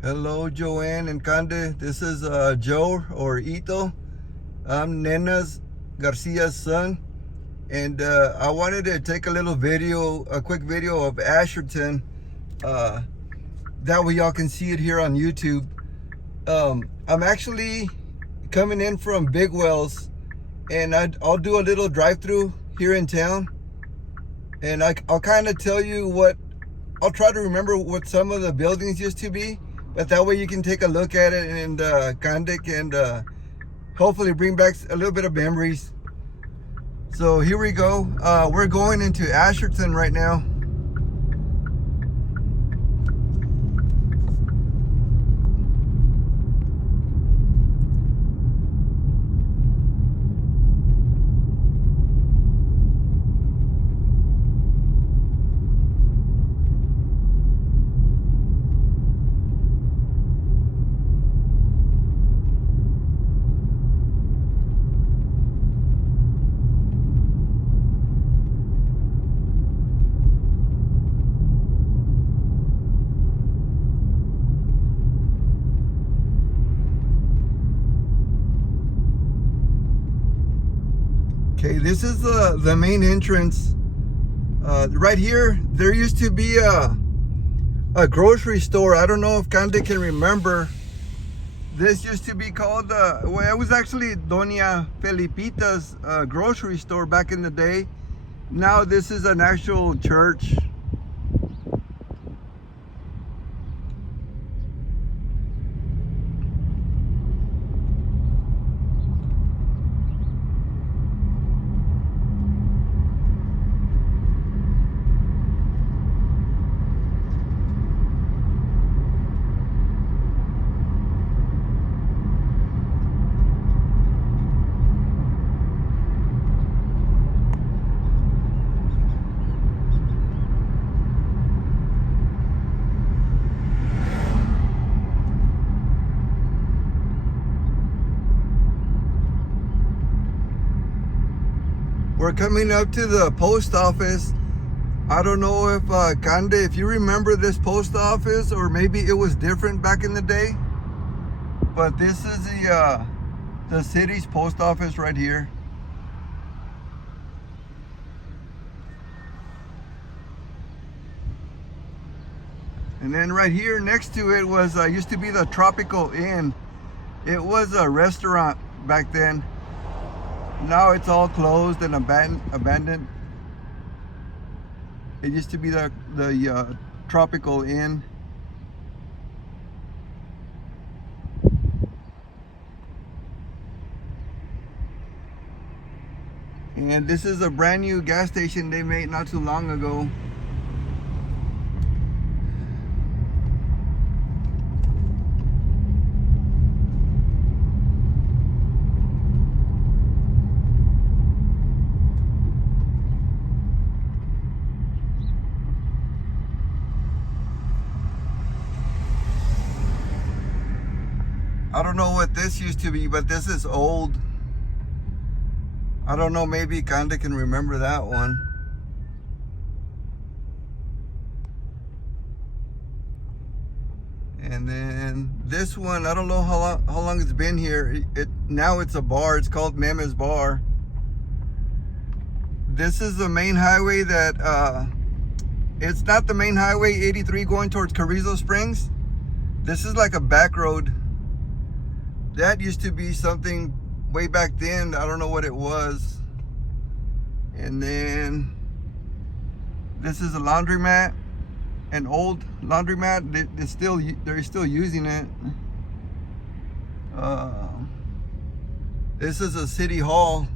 Hello, Joanne and Cande. This is Joe or Ito. I'm Nena's Garcia's son, and I wanted to take a quick video of Asherton. Uh, that way y'all can see it here on YouTube. I'm actually coming in from Big Wells, and I'll do a little drive-through here in town, and I'll kind of tell you I'll try to remember what some of the buildings used to be, but that way you can take a look at it and hopefully bring back a little bit of memories. So here we go. We're going into Asherton right now. Okay, this is the main entrance. Right here, there used to be a grocery store. I don't know if Cande can remember. This used to be called, well, it was actually Doña Felipita's grocery store back in the day. Now this is an actual church. We're coming up to the post office. I don't know if Cande, if you remember this post office, or maybe it was different back in the day, but this is the city's post office right here. And then right here next to it was used to be the Tropical Inn. It was a restaurant back then. Now it's all closed and abandoned. It used to be the Tropical Inn. And this is a brand new gas station they made not too long ago. I don't know what this used to be, but this is old. I don't know, maybe Cande can remember that one. And then this one, I don't know how long it's been here. Now it's a bar. It's called Meme's Bar. This is the main highway that it's not the main highway 83 going towards Carrizo Springs. This is like a back road. That used to be something way back then. I don't know what it was. And then this is a laundromat, an old laundromat. They're still using it. This is a city hall.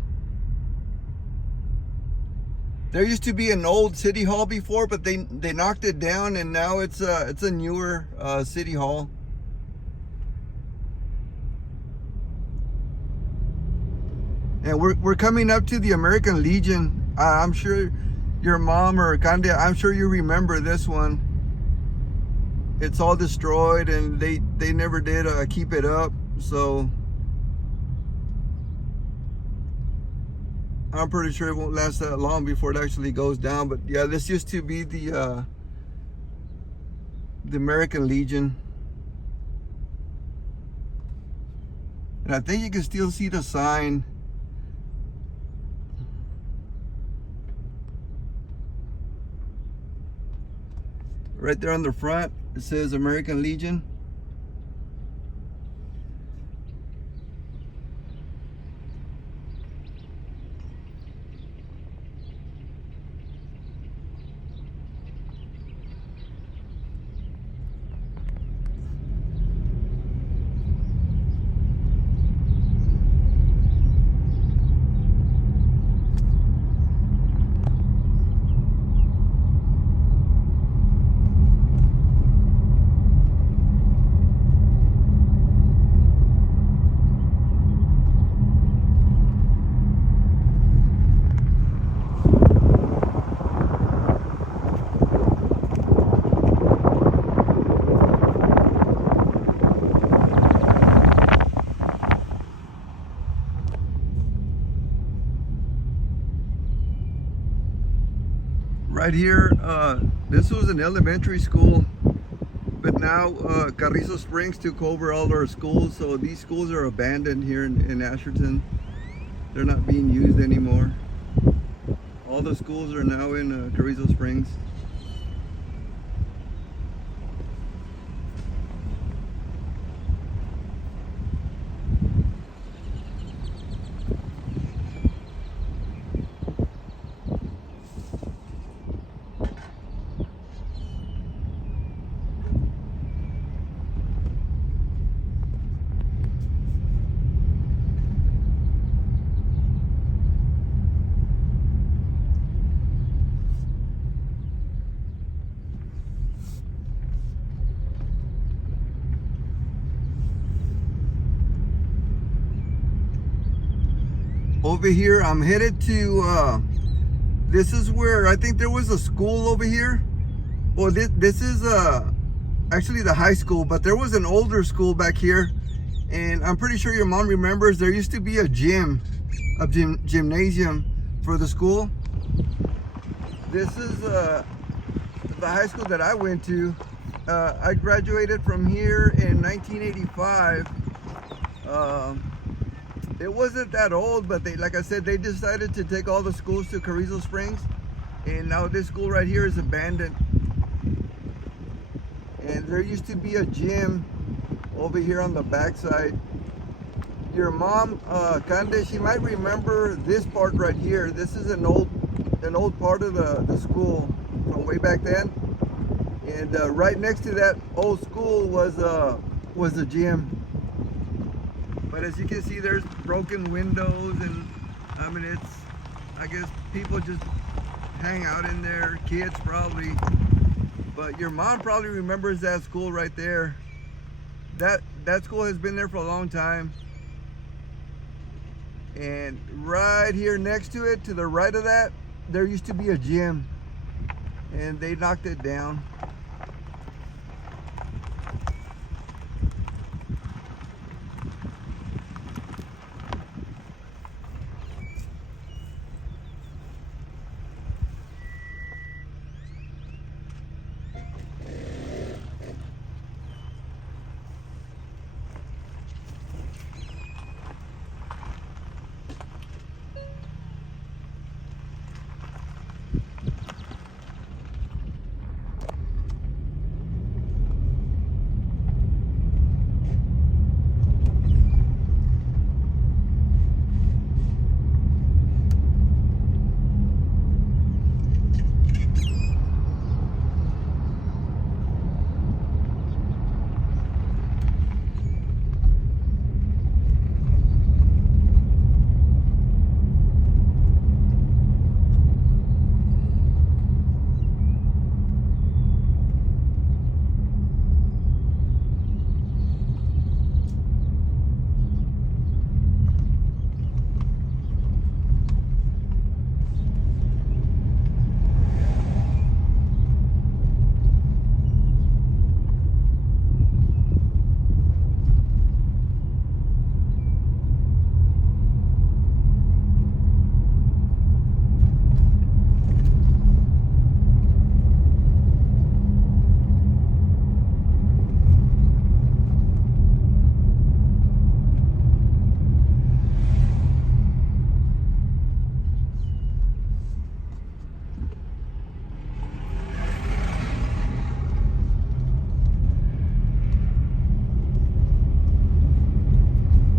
There used to be an old city hall before, but they knocked it down, and now it's a newer city hall. And we're coming up to the American Legion. I'm sure your mom or Cande, I'm sure you remember this one. It's all destroyed, and they never did keep it up. So I'm pretty sure it won't last that long before it actually goes down. But yeah, this used to be the American Legion. And I think you can still see the sign. Right there on the front, it says American Legion. Right here, this was an elementary school, but now Carrizo Springs took over all our schools, so these schools are abandoned here in Asherton. They're not being used anymore. All the schools are now in Carrizo Springs. Over here, I'm headed to, this is where I think there was a school over here. Well, this is actually the high school, but there was an older school back here. And I'm pretty sure your mom remembers there used to be a gymnasium for the school. This is the high school that I went to. I graduated from here in 1985. It wasn't that old, but like I said, they decided to take all the schools to Carrizo Springs, and now this school right here is abandoned. And there used to be a gym over here on the backside. Your mom, Cande, she might remember this part right here. This is an old part of the school from way back then. And right next to that old school was the gym. But as you can see, there's broken windows, and I mean, I guess people just hang out in there, kids probably. But your mom probably remembers that school right there. That school has been there for a long time. And right here next to it, to the right of that, there used to be a gym, and they knocked it down.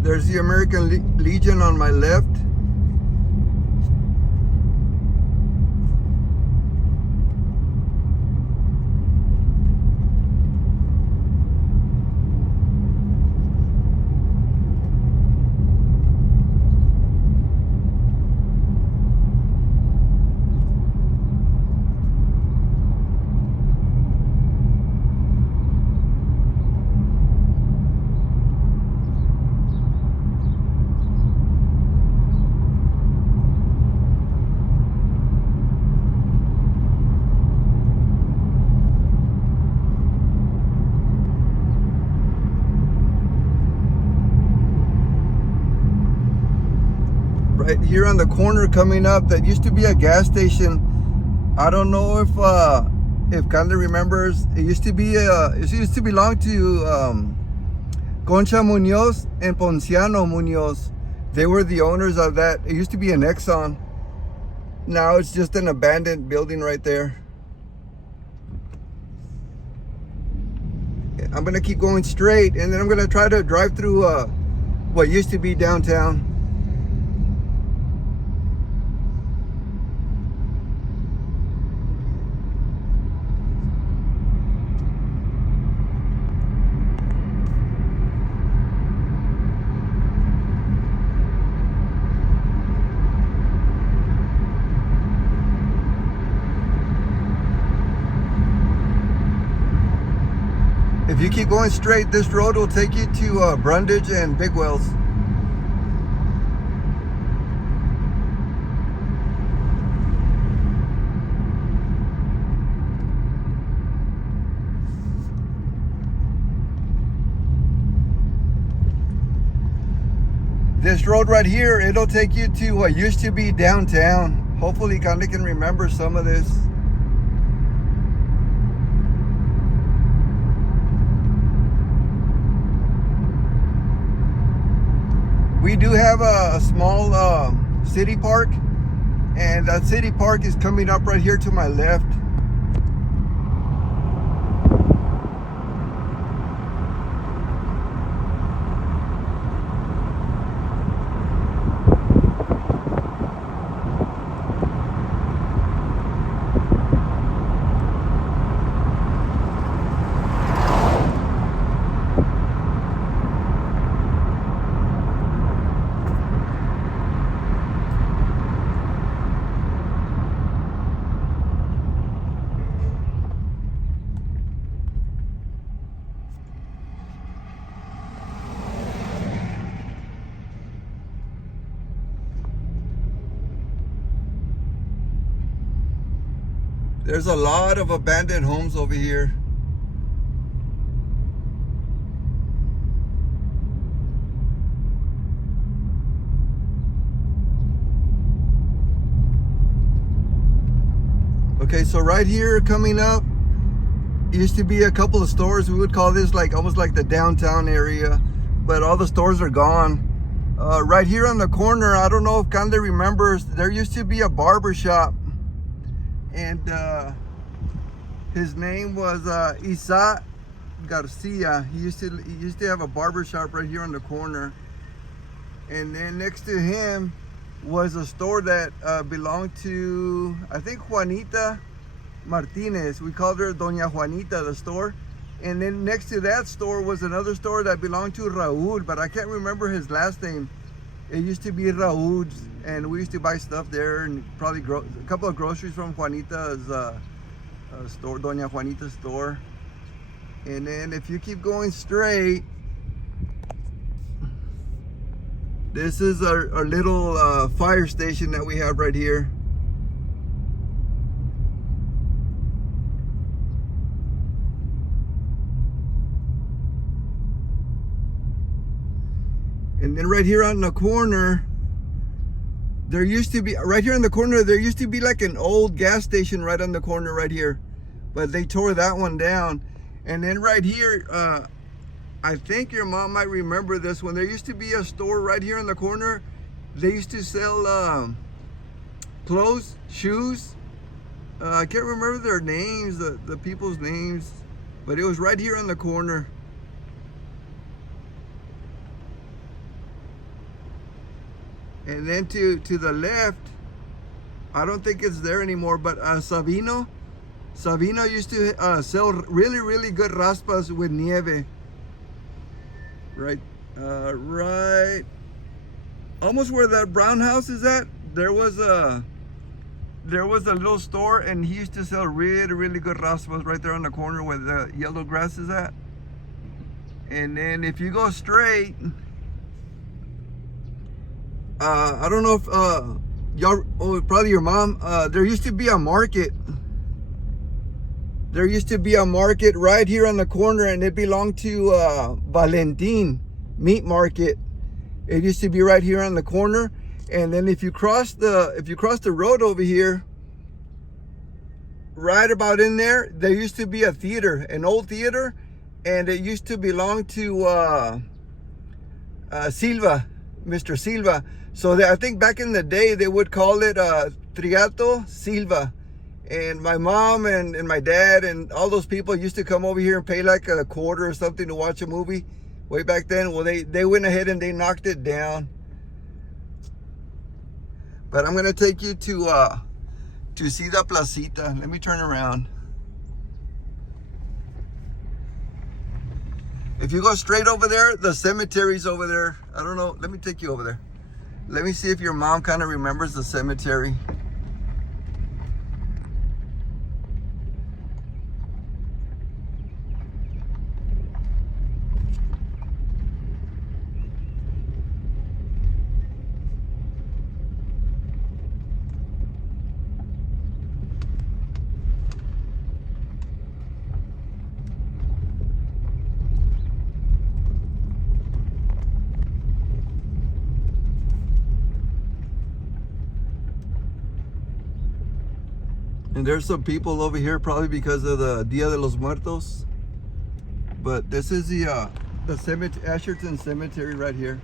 There's the American Legion on my left. Right here on the corner coming up, that used to be a gas station. I don't know if Conde remembers. It used to belong to Concha Munoz and Ponciano Munoz. They were the owners of that. It used to be an Exxon. Now it's just an abandoned building right there. I'm gonna keep going straight, and then I'm gonna try to drive through what used to be downtown. If you keep going straight, this road will take you to Brundage and Big Wells. This road right here, it'll take you to what used to be downtown. Hopefully Conde can remember some of this. We do have a small city park, and that city park is coming up right here to my left. There's a lot of abandoned homes over here. Okay, so right here coming up used to be a couple of stores. We would call this like almost like the downtown area, but all the stores are gone. Right here on the corner, I don't know if Conde remembers, there used to be a barber shop, and his name was Isa Garcia. He used to have a barber shop right here on the corner, and then next to him was a store that belonged to, I think, Juanita Martinez. We called her Doña Juanita, the store. And then next to that store was another store that belonged to Raúl, but I can't remember his last name. It used to be Raúl's, and we used to buy stuff there, and probably a couple of groceries from Juanita's store, Doña Juanita's store. And then if you keep going straight, this is our little fire station that we have right here. And then right here on the corner, there used to be, right here in the corner, there used to be like an old gas station right on the corner right here. But they tore that one down. And then right here, I think your mom might remember this one. There used to be a store right here in the corner. They used to sell clothes, shoes. I can't remember their names, the people's names, but it was right here in the corner. And then to the left, I don't think it's there anymore, but Savino used to sell really good raspas with nieve. Right, right, almost where that brown house is at. There was a little store, and he used to sell really good raspas right there on the corner where the yellow grass is at. And then if you go straight, I don't know if y'all, probably your mom, there used to be a market. There used to be a market right here on the corner, and it belonged to Valentin Meat Market. It used to be right here on the corner. And then if you cross the road over here, right about in there, there used to be a theater, an old theater, and it used to belong to Silva, Mr. Silva. So I think back in the day they would call it Triato Silva. And my mom and my dad and all those people used to come over here and pay like a quarter or something to watch a movie way back then. Well, they went ahead and they knocked it down. But I'm gonna take you to see the placita. Let me turn around. If you go straight over there, the cemetery's over there. I don't know. Let me take you over there. Let me see if your mom kind of remembers the cemetery. And there's some people over here probably because of the Dia de los Muertos. But this is the cemetery, Asherton Cemetery right here.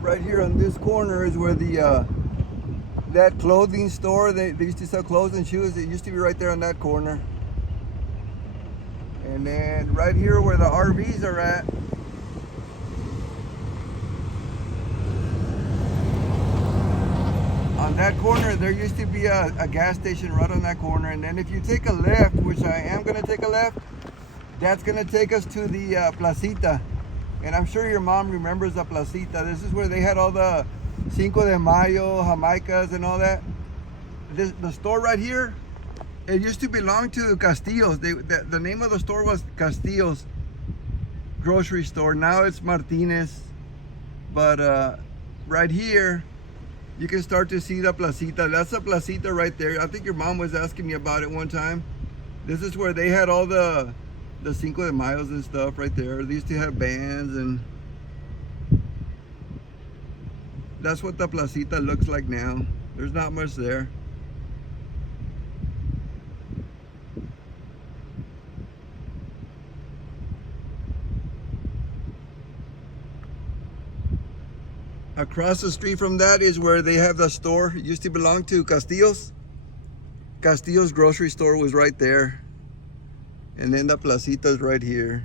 Right here on this corner is where the that clothing store, they used to sell clothes and shoes. It used to be right there on that corner. And then right here where the RVs are at, on that corner there used to be a gas station right on that corner. And then if you take a left, which I am going to take a left, that's going to take us to the placita. And I'm sure your mom remembers the placita. This is where they had all the Cinco de Mayo, Jamaicas and all that. The store right here, it used to belong to Castillo's. The name of the store was Castillo's grocery store. Now it's Martinez. But right here, you can start to see the placita. That's the placita right there. I think your mom was asking me about it one time. This is where they had all the Cinco de Mayos and stuff right there. They used to have bands, and that's what the placita looks like now. There's not much there. Across the street from that is where they have the store. It used to belong to Castillo's. Castillo's grocery store was right there. And then the placita's right here.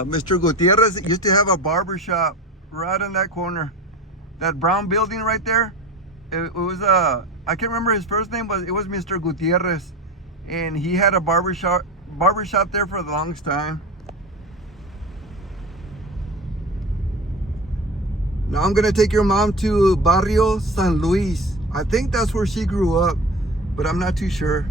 Mr. Gutierrez used to have a barber shop right in that corner. That brown building right there. It was I can't remember his first name, but it was Mr. Gutierrez. And he had a barber shop there for the longest time. Now I'm gonna take your mom to Barrio San Luis. I think that's where she grew up, but I'm not too sure.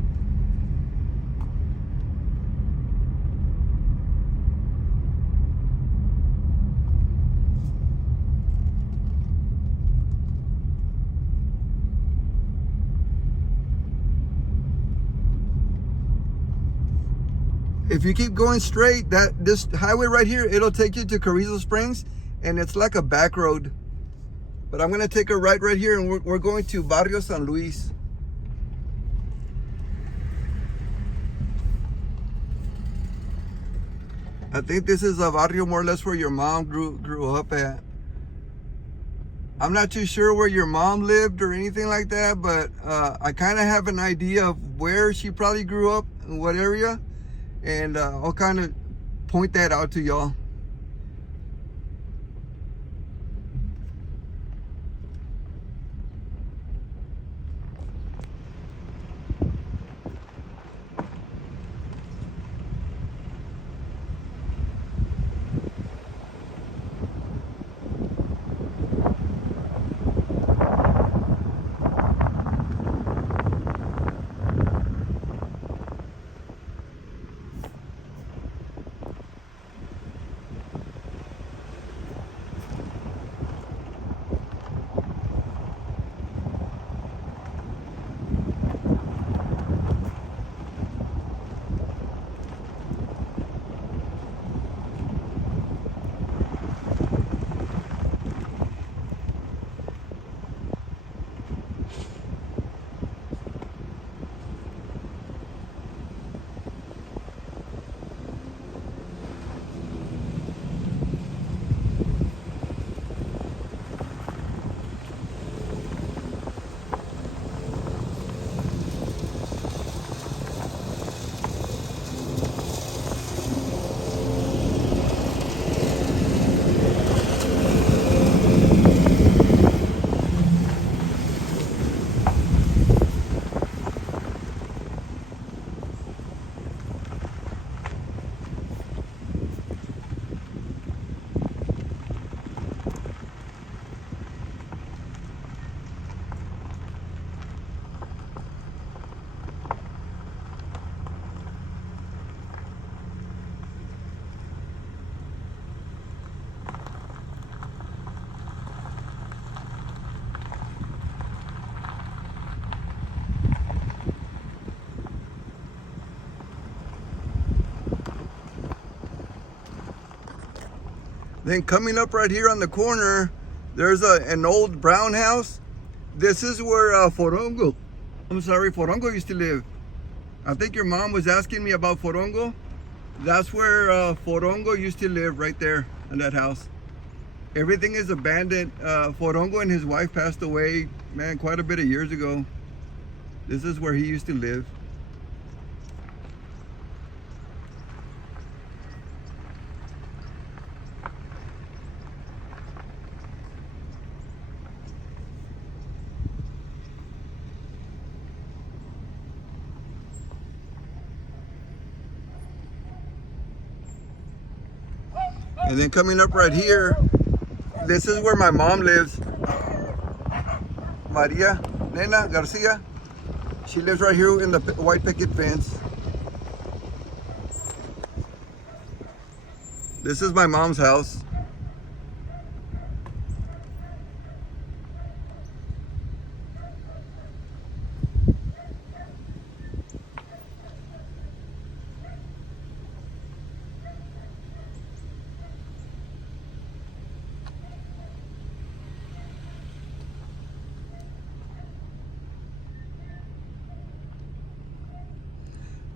If you keep going straight, this highway right here, it'll take you to Carrizo Springs, and it's like a back road. But I'm gonna take a right here, and we're going to Barrio San Luis. I think this is a barrio more or less where your mom grew up at. I'm not too sure where your mom lived or anything like that, but I kind of have an idea of where she probably grew up, in what area. And I'll kind of point that out to y'all. Then coming up right here on the corner, there's an old brown house. This is where Forongo used to live. I think your mom was asking me about Forongo. That's where Forongo used to live, right there in that house. Everything is abandoned. Forongo and his wife passed away, man, quite a bit of years ago. This is where he used to live. And then coming up right here, this is where my mom lives. Maria Nena Garcia. She lives right here in the white picket fence. This is my mom's house.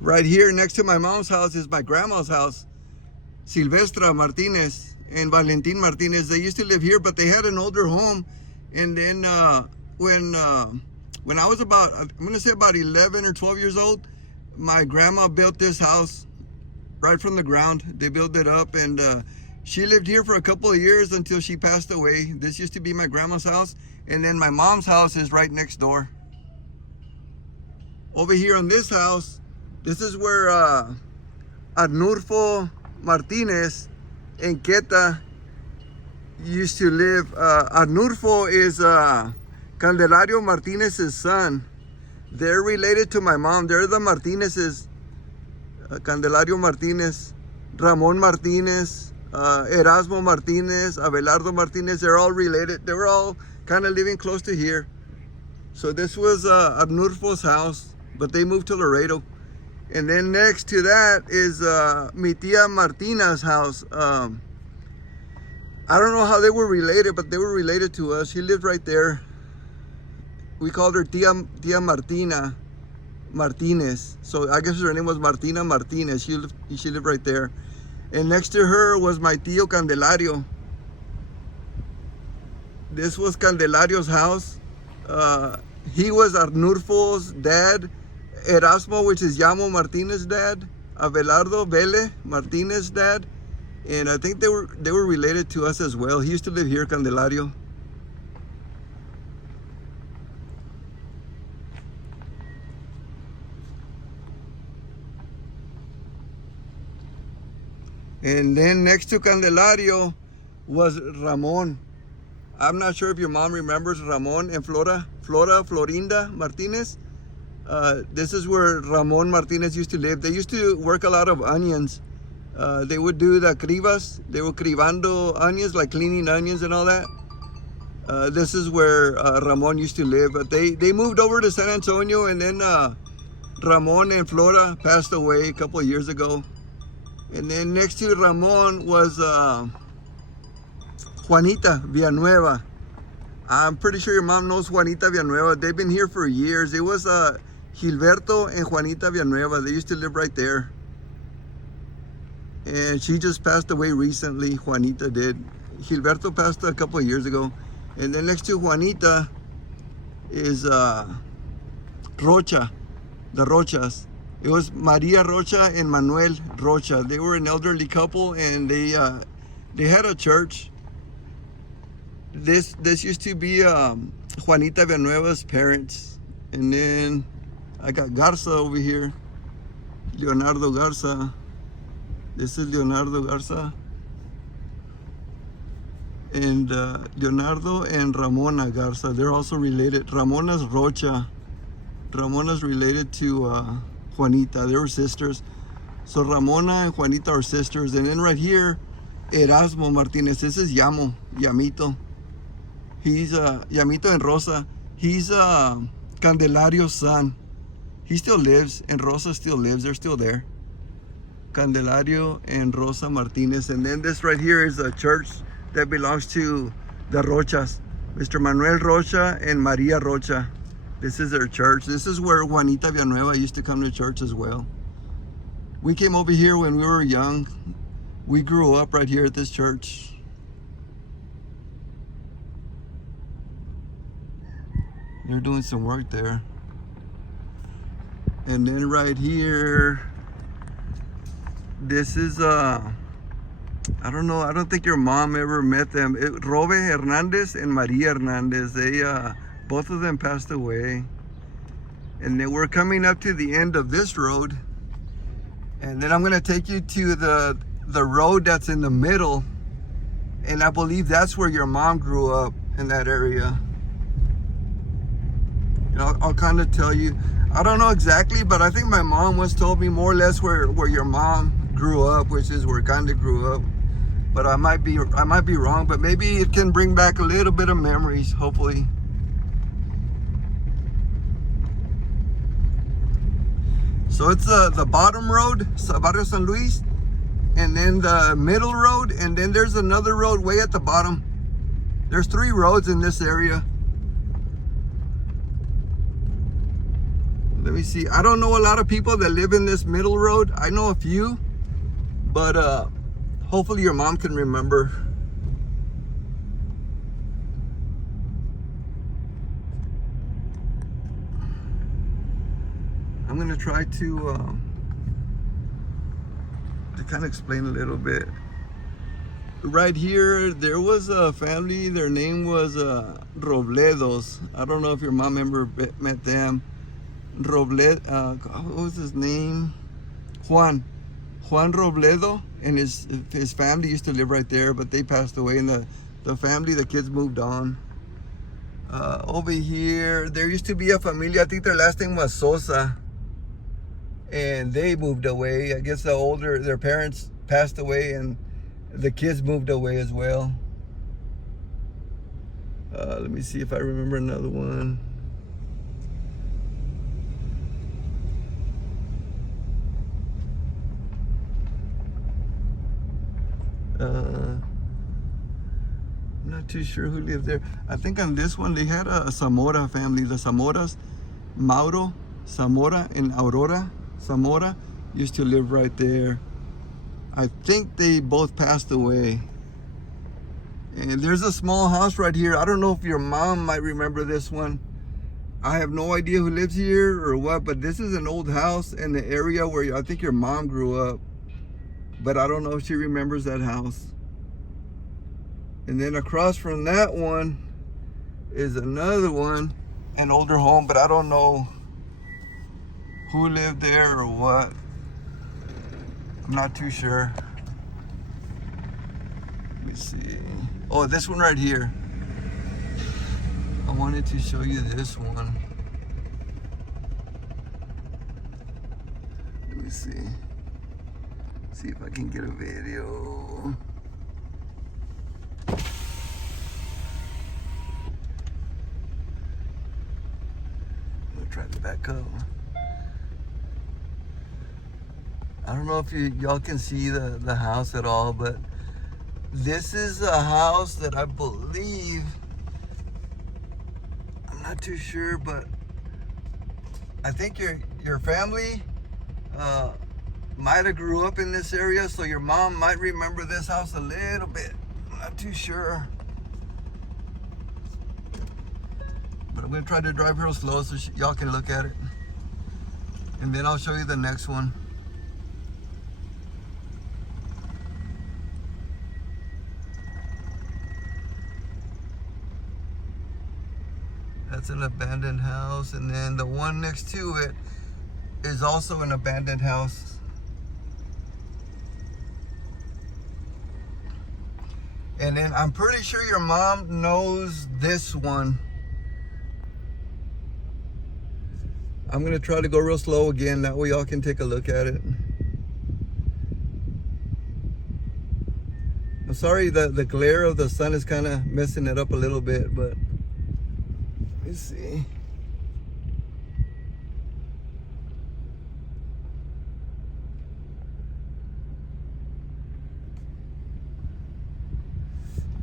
Right here next to my mom's house is my grandma's house, Silvestra Martinez and Valentin Martinez. They used to live here, but they had an older home. And then when I was about, I'm gonna say about 11 or 12 years old, my grandma built this house right from the ground. They built it up, and she lived here for a couple of years until she passed away. This used to be my grandma's house, and then my mom's house is right next door. Over here on this house, this is where Arnulfo Martinez and Queta used to live. Arnulfo is Candelario Martinez's son. They're related to my mom. They're the Martinezes. Candelario Martinez, Ramon Martinez, Erasmo Martinez, Abelardo Martinez. They're all related. They were all kind of living close to here. So this was Arnulfo's house, but they moved to Laredo. And then next to that is mi tia Martina's house. I don't know how they were related, but they were related to us. She lived right there. We called her Tia Martina Martinez. So I guess her name was Martina Martinez. She lived right there. And next to her was my tío Candelario. This was Candelario's house. He was Arnulfo's dad. Erasmo, which is Yamo Martinez's dad. Abelardo Vele Martinez's dad. And I think they were related to us as well. He used to live here, Candelario. And then next to Candelario was Ramon. I'm not sure if your mom remembers Ramon and Florinda Martinez. This is where Ramon Martinez used to live. They used to work a lot of onions. They would do the cribas. They were cribando onions, like cleaning onions and all that. This is where Ramon used to live. But they moved over to San Antonio, and then Ramon and Flora passed away a couple of years ago. And then next to Ramon was Juanita Villanueva. I'm pretty sure your mom knows Juanita Villanueva. They've been here for years. It was Gilberto and Juanita Villanueva. They used to live right there. And she just passed away recently. Juanita did. Gilberto passed a couple of years ago. And then next to Juanita is Rocha, the Rochas. It was Maria Rocha and Manuel Rocha. They were an elderly couple, and they had a church. This used to be Juanita Villanueva's parents. And then I got Garza over here, Leonardo Garza. This is Leonardo Garza. And Leonardo and Ramona Garza, they're also related. Ramona's Rocha. Ramona's related to Juanita. They were sisters. So Ramona and Juanita are sisters. And then right here, Erasmo Martinez. This is Yamito. He's Yamito and Rosa. He's Candelario's son. He still lives, and Rosa still lives. They're still there. Candelario and Rosa Martinez. And then this right here is a church that belongs to the Rochas, Mr. Manuel Rocha and Maria Rocha. This is their church. This is where Juanita Villanueva used to come to church as well. We came over here when we were young. We grew up right here at this church. They're doing some work there. And then right here, this is I don't know, I don't think your mom ever met them. Robe Hernandez and Maria Hernandez. They both of them passed away. And then we're coming up to the end of this road. And then I'm gonna take you to the road that's in the middle. And I believe that's where your mom grew up, in that area. And I'll kind of tell you, I don't know exactly, but I think my mom once told me more or less where your mom grew up, which is where Kanda grew up. But I might be wrong, but maybe it can bring back a little bit of memories, hopefully. So it's the bottom road, Barrio San Luis, and then the middle road, and then there's another road way at the bottom. There's 3 roads in this area. Let me see. I don't know a lot of people that live in this middle road. I know a few, but hopefully your mom can remember. I'm gonna try to kind of explain a little bit. Right here, there was a family. Their name was Robledos. I don't know if your mom ever met them. What was his name? Juan Robledo, and his family used to live right there, but they passed away, and the family, the kids moved on. Over here, there used to be a familia. I think their last name was Sosa, and they moved away. I guess their parents passed away, and the kids moved away as well. Let me see if I remember another one. I'm not too sure who lived there. I think on this one they had a Zamora family. The Zamoras, Mauro Zamora and Aurora Zamora used to live right there. I think they both passed away. And there's a small house right here. I don't know if your mom might remember this one. I have no idea who lives here or what, but this is an old house in the area where I think your mom grew up. But I don't know if she remembers that house. And then across from that one is another one, an older home, but I don't know who lived there or what. I'm not too sure. Let me see. Oh, this one right here. I wanted to show you this one. Let me see. See if I can get a video. I'll try to back up. I don't know if y'all can see the house at all, but this is a house that I believe, I'm not too sure, but I think your family might have grew up in this area, so your mom might remember this house a little bit. I'm not too sure. But I'm gonna try to drive real slow so y'all can look at it. And then I'll show you the next one. That's an abandoned house, and then the one next to it is also an abandoned house. And then I'm pretty sure your mom knows this one. I'm gonna try to go real slow again, that way y'all can take a look at it. I'm sorry that the glare of the sun is kind of messing it up a little bit, but let's see.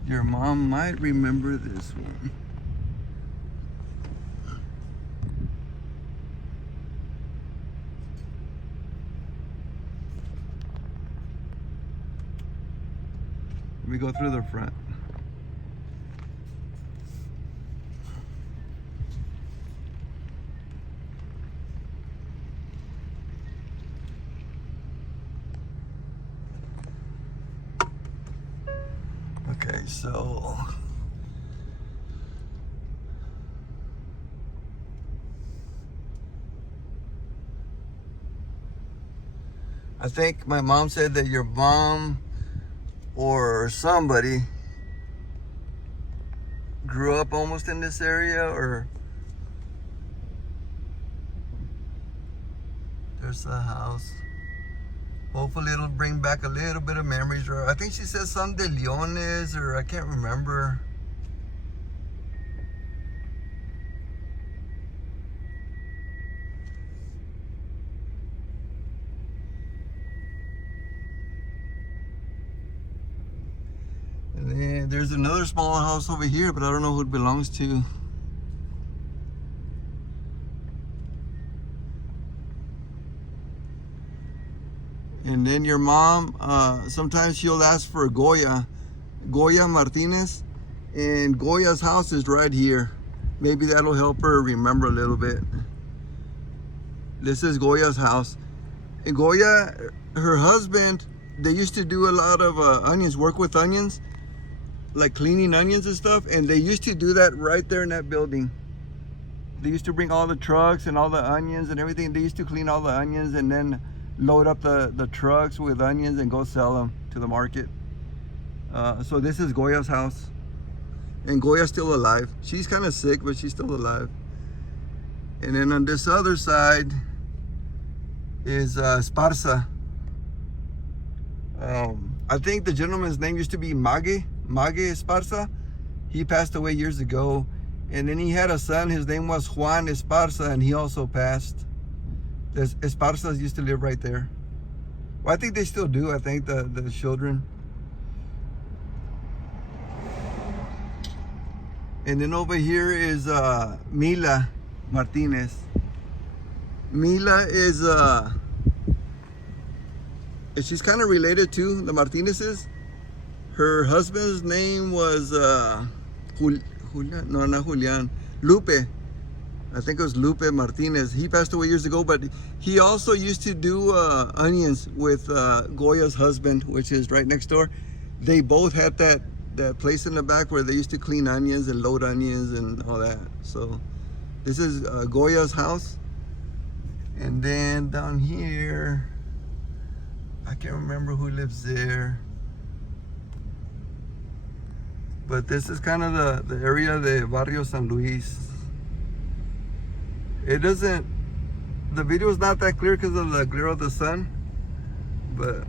Your mom might remember this one. Let me go through the front. Okay, so I think my mom said that your mom or somebody grew up almost in this area, or there's a house. Hopefully it'll bring back a little bit of memories. Or I think she said some de Leones, or I can't remember. And then there's another small house over here, but I don't know who it belongs to. And then your mom, sometimes she'll ask for Goya Martinez, and Goya's house is right here. Maybe that'll help her remember a little bit. This is Goya's house. And Goya, her husband, they used to do a lot of onions, work with onions, like cleaning onions and stuff, and they used to do that right there in that building. They used to bring all the trucks and all the onions and everything. They used to clean all the onions and then load up the trucks with onions and go sell them to the market. So this is Goya's house. And Goya's still alive. She's kind of sick, but she's still alive. And then on this other side is Esparza. I think the gentleman's name used to be Mage Esparza. He passed away years ago. And then he had a son, his name was Juan Esparza, and he also passed. The Esparzas used to live right there. Well, I think they still do, I think, the children. And then over here is Mila Martinez. Mila is, she's kind of related to the Martinezes. Her husband's name was Julian, no, not Julian, Lupe. I think it was Lupe Martinez. He passed away years ago, but he also used to do onions with Goya's husband, which is right next door. They both had that place in the back where they used to clean onions and load onions and all that. So this is Goya's house. And then down here, I can't remember who lives there. But this is kind of the area de Barrio San Luis. It doesn't, the video is not that clear because of the glare of the sun, but,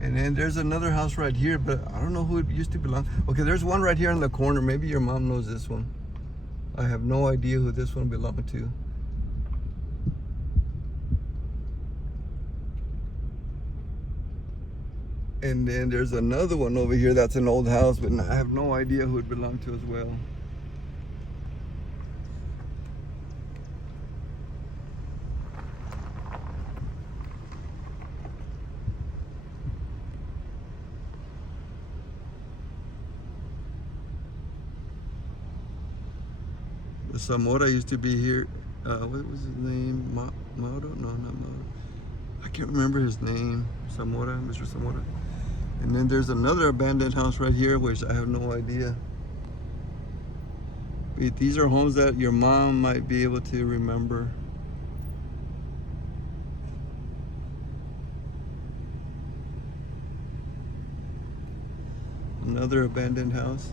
and then there's another house right here, but I don't know who it used to belong. Okay, there's one right here in the corner. Maybe your mom knows this one. I have no idea who this one belonged to. And then there's another one over here that's an old house, but I have no idea who it belonged to as well. The Zamora used to be here. What was his name? Mauro? No, not Mauro. I can't remember his name. Zamora, Mr. Zamora. And then there's another abandoned house right here, which I have no idea. But these are homes that your mom might be able to remember. Another abandoned house.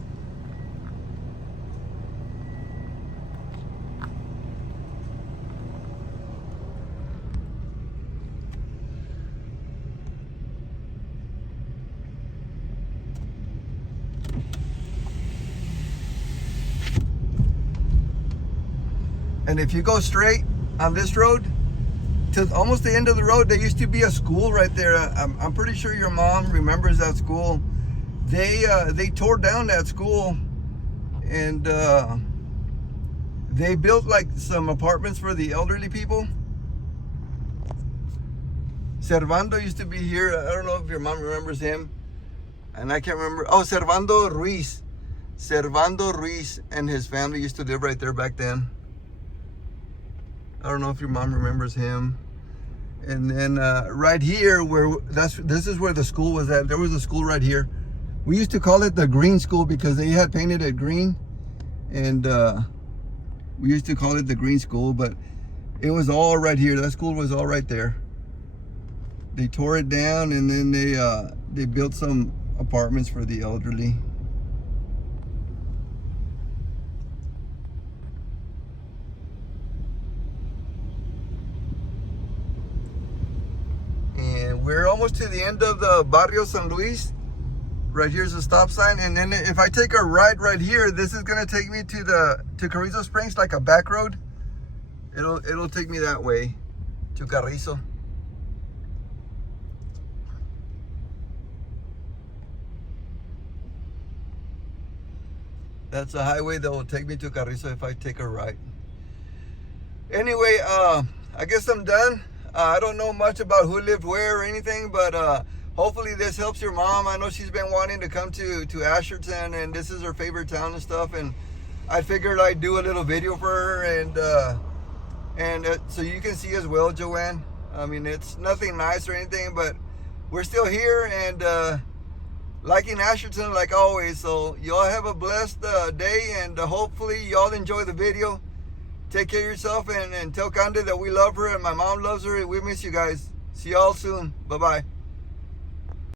And if you go straight on this road to almost the end of the road, there used to be a school right there. I'm pretty sure your mom remembers that school. They tore down that school, and they built like some apartments for the elderly people. Servando used to be here. I don't know if your mom remembers him, and I can't remember. Oh, Servando Ruiz. Servando Ruiz and his family used to live right there back then. I don't know if your mom remembers him. And then right here, this is where the school was at. There was a school right here. We used to call it the green school because they had painted it green, and we used to call it the green school, but it was all right here. That school was all right there. They tore it down, and then they built some apartments for the elderly. We're almost to the end of the Barrio San Luis. Right here's the stop sign, and then if I take a right here, this is gonna take me to Carrizo Springs, like a back road. It'll take me that way to Carrizo. That's a highway that will take me to Carrizo if I take a right. Anyway, I guess I'm done. I don't know much about who lived where or anything, but hopefully this helps your mom. I know she's been wanting to come to Asherton, and this is her favorite town and stuff, and I figured I'd do a little video for her, and so you can see as well, Joanne. I mean, it's nothing nice or anything, but we're still here and liking Asherton like always. So y'all have a blessed day, and hopefully y'all enjoy the video. Take care of yourself, and tell Cande that we love her and my mom loves her, and we miss you guys. See y'all soon. Bye-bye.